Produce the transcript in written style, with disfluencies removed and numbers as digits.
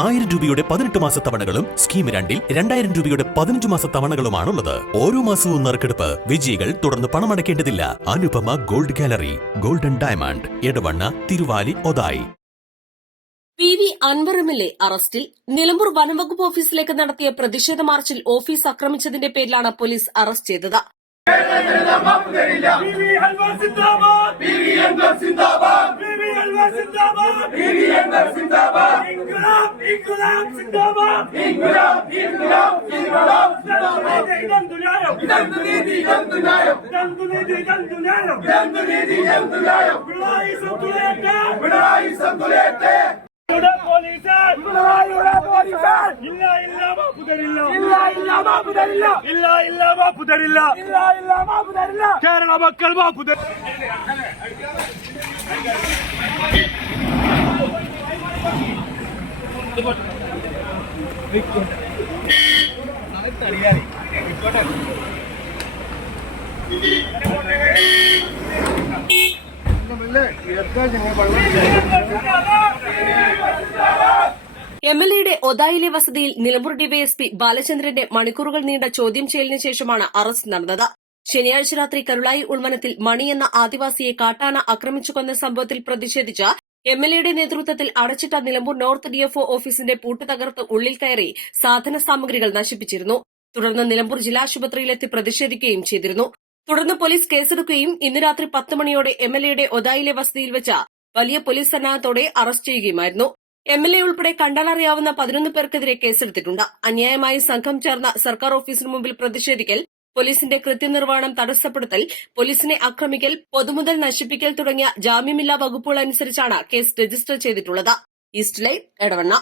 1000 രൂപയുടെ 18 മാസ തവണകളും സ്കീം 2-ൽ 2000 രൂപയുടെ 15 മാസ തവണകളുമാണുള്ളത്. ഓരോ മാസവും നറുക്കെടുപ്പ്. വിജയികൾ തുടർന്ന് പണമടയ്ക്കേണ്ടതില്ല. Anupama gold gallery, golden diamond, Edavanna, Thiruvali, Othayi. PV Anvar MLA അറസ്റ്റിൽ. നിലമ്പൂർ വനംവകുപ്പ് ഓഫീസിലേക്ക് നടത്തിയ പ്രതിഷേധ മാർച്ചിൽ ഓഫീസ് ആക്രമിച്ചതിന്റെ പേരിലാണ് പോലീസ് അറസ്റ്റ് ചെയ്തത്. കേരള മക്കൾ മാപ്പു MLAയുടെ ഒതായിലെ വസതിയിൽ നിലമ്പൂർ ഡിവൈഎസ്പി ബാലചന്ദ്രന്റെ മണിക്കൂറുകൾ നീണ്ട ചോദ്യം ചെയ്യലിന് ശേഷമാണ് അറസ്റ്റ് നടന്നത്. ശനിയാഴ്ച രാത്രി കരുളായി ഉൾവനത്തിൽ മണി എന്ന ആദിവാസിയെ കാട്ടാന ആക്രമിച്ചു കൊന്ന സംഭവത്തിൽ പ്രതിഷേധിച്ച് MLAയുടെ നേതൃത്വത്തിൽ അടച്ചിട്ട നിലമ്പൂർ നോർത്ത് DFO ഓഫീസിന്റെ പൂട്ട് തകർത്ത് ഉള്ളിൽ കയറി സാധന സാമഗ്രികൾ നശിപ്പിച്ചിരുന്നു. തുടർന്ന് നിലമ്പൂർ ജില്ലാശുപത്രിയിലെത്തി പ്രതിഷേധിക്കുകയും ചെയ്തിരുന്നു. തുടർന്ന് പോലീസ് കേസെടുക്കുകയും ഇന്ന് രാത്രി 10 മണിയോടെ MLAയുടെ ഒതായിലെ വസതിയിൽ വെച്ച് വലിയ പോലീസ് സന്നാഹത്തോടെ അറസ്റ്റ് ചെയ്യുകയുമായിരുന്നു. MLA ഉൾപ്പെടെ കണ്ടാലറിയാവുന്ന 11 പേർക്കെതിരെ കേസെടുത്തിട്ടുണ്ട്. അന്യായമായി സംഘം ചേർന്ന സർക്കാർ ഓഫീസിന് മുമ്പിൽ പ്രതിഷേധിക്കൽ, പോലീസിന്റെ കൃത്യനിർവഹണം തടസ്സപ്പെടുത്തൽ, പോലീസിനെ ആക്രമിക്കൽ, പൊതുമുതൽ നശിപ്പിക്കൽ തുടങ്ങിയ ജാമ്യമില്ലാ വകുപ്പുകൾ അനുസരിച്ചാണ് കേസ് രജിസ്റ്റർ ചെയ്തിട്ടുള്ളത്. East live, Edavanna.